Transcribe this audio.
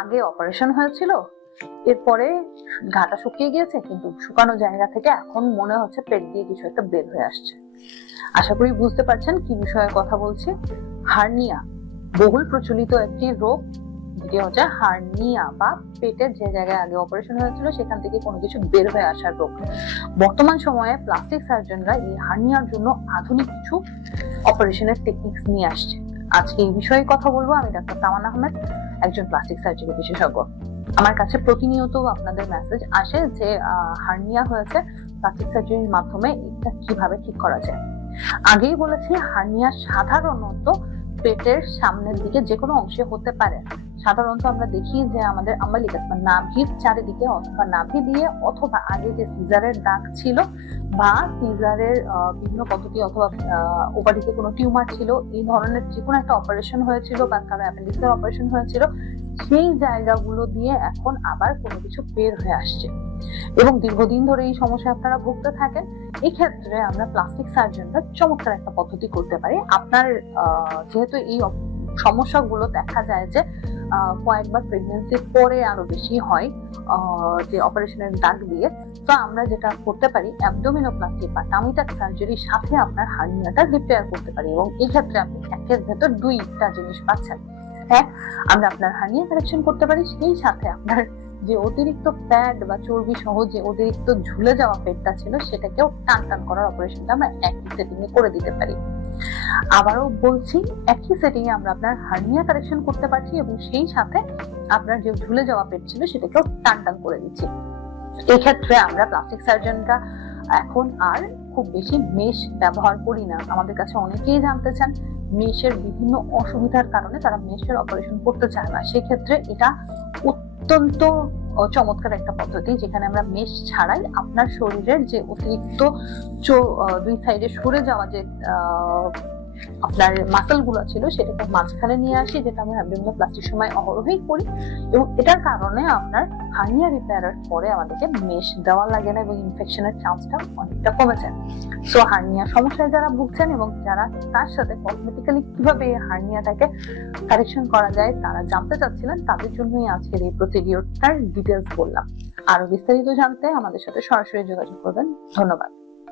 আগে অপারেশন হয়েছিল, এরপরে ঘাটা শুকিয়ে গিয়েছে, কিন্তু শুকানো জায়গা থেকে এখন মনে হচ্ছে পেট দিয়ে কিছু একটা বের হয়ে আসছে। আশা করি বুঝতে পারছেন কি বিষয়ে কথা বলছি। হার্নিয়া, বহুল প্রচলিত একটি রোগ, যেটি হচ্ছে হার্নিয়া বা পেটের যে জায়গায় আগে অপারেশন হয়েছিল, সেখান থেকে কোনো কিছু বের হয়ে আসার রোগ। বর্তমান সময়ে প্লাস্টিক সার্জনরা এই হার্নিয়ার জন্য আধুনিক কিছু অপারেশনের টেকনিক্স নিয়ে আসছে। আজকে এই বিষয়ে কথা বলব। আমি ডাক্তার তামান আহমেদ, একজন প্লাস্টিক সার্জারি বিশেষজ্ঞ। আমার কাছে প্রতিনিয়ত আপনাদের মেসেজ আসে যে হার্নিয়া হয়েছে প্লাস্টিক সার্জারির মাধ্যমে এটা কীভাবে ঠিক করা যায়। আগেই বলেছি হার্নিয়া সাধারণত পেটের সামনের দিকে যে কোনো অংশে হতে পারে সাধারণত আমরা দেখি যে আমাদের আম্বালিকাস বা নাভির চারিদিকে অথবা নাভি দিয়ে অথবা আগে যে সিজারের দাগ ছিল বা সিজারের বিভিন্ন পদ্ধতি অথবা ওভারিতে কোনো টিউমার ছিল, এই ধরনের যে কোনো একটা অপারেশন হয়েছিল বা কারও অ্যাপেন্ডিক্সের অপারেশন হয়েছিল, সেই জায়গাগুলো দিয়ে এখন আবার কোনো কিছু বের হয়ে আসছে। এবং দীর্ঘদিন ধরে এই সমস্যা আপনারা ভুগতে থাকেন এই ক্ষেত্রে আমরা প্লাস্টিক সার্জনরা চমৎকার একটা পদ্ধতি করতে পারি। আপনার যেহেতু এই সমস্যাগুলো দেখা যায় যে কয়েকবার প্রেগনেন্সির পরে আরও বেশি হয় যে অপারেশনের দাগ দিয়ে। তো আমরা যেটা করতে পারি অ্যাবডোমিনোপ্লাস্টি বা টামিটাক সার্জারির সাথে আপনার হার্নিয়াটা রিপেয়ার করতে পারি এবং এই ক্ষেত্রে আপনি একের ভেতর দুইটা জিনিস পাচ্ছেন। এক আমরা আপনার হার্নিয়া কারেকশন করতে পারি, সেই সাথে আপনার যে অতিরিক্ত প্যাড বা চর্বি সহ যে অতিরিক্ত ঝুলে যাওয়া পেটটা ছিল, সেটাকেও টান টান করার অপারেশনটা আমরা একই সেটিং এ করে দিতে পারি। আবারও বলছি, একই সেটিং এ আমরা আপনার হার্নিয়া কারেকশন করতে পারছি এবং সেই সাথে আপনার যে ঝুলে যাওয়া পেট ছিল সেটাকেও টান টান করে দিচ্ছি। এই ক্ষেত্রে আমরা প্লাস্টিক সার্জনরা এখন আর খুব বেশি মেশ ব্যবহার করি না। আমাদের কাছে অনেকেই জানতে চান মেশের বিভিন্ন অসুবিধার কারণে তারা মেশের অপারেশন করতে চায় না। সেক্ষেত্রে এটা অত্যন্ত চমৎকার একটা পদ্ধতি যেখানে আমরা মেশ ছাড়াই আপনার শরীরের যে অতিরিক্ত দুই সাইডে সরে যাওয়া যে আপনার মাসেলগুলো ছিল সেটাকে মাঝখানে নিয়ে আসি, যেটা আমরা অ্যাবডোমিনাল প্লাস্টিক সময় অহরহই করি এবং এটার কারণে আপনার হার্নিয়া রিপেয়ারের পরে আমাদেরকে মেশ দেওয়া লাগে না এবং ইনফেকশনের চান্সটা অনেকটা কমে যায় সো হার্নিয়া সমস্যায় যারা ভুগছেন এবং যারা তার সাথে কসমেটিক্যালি কীভাবে এই হার্নিয়াটাকে কারেকশন করা যায় তারা জানতে চাচ্ছিলেন, তাদের জন্যই আজকের এই প্রসিডিওরটার ডিটেলস বললাম। আরও বিস্তারিত জানতে আমাদের সাথে সরাসরি যোগাযোগ করবেন। ধন্যবাদ।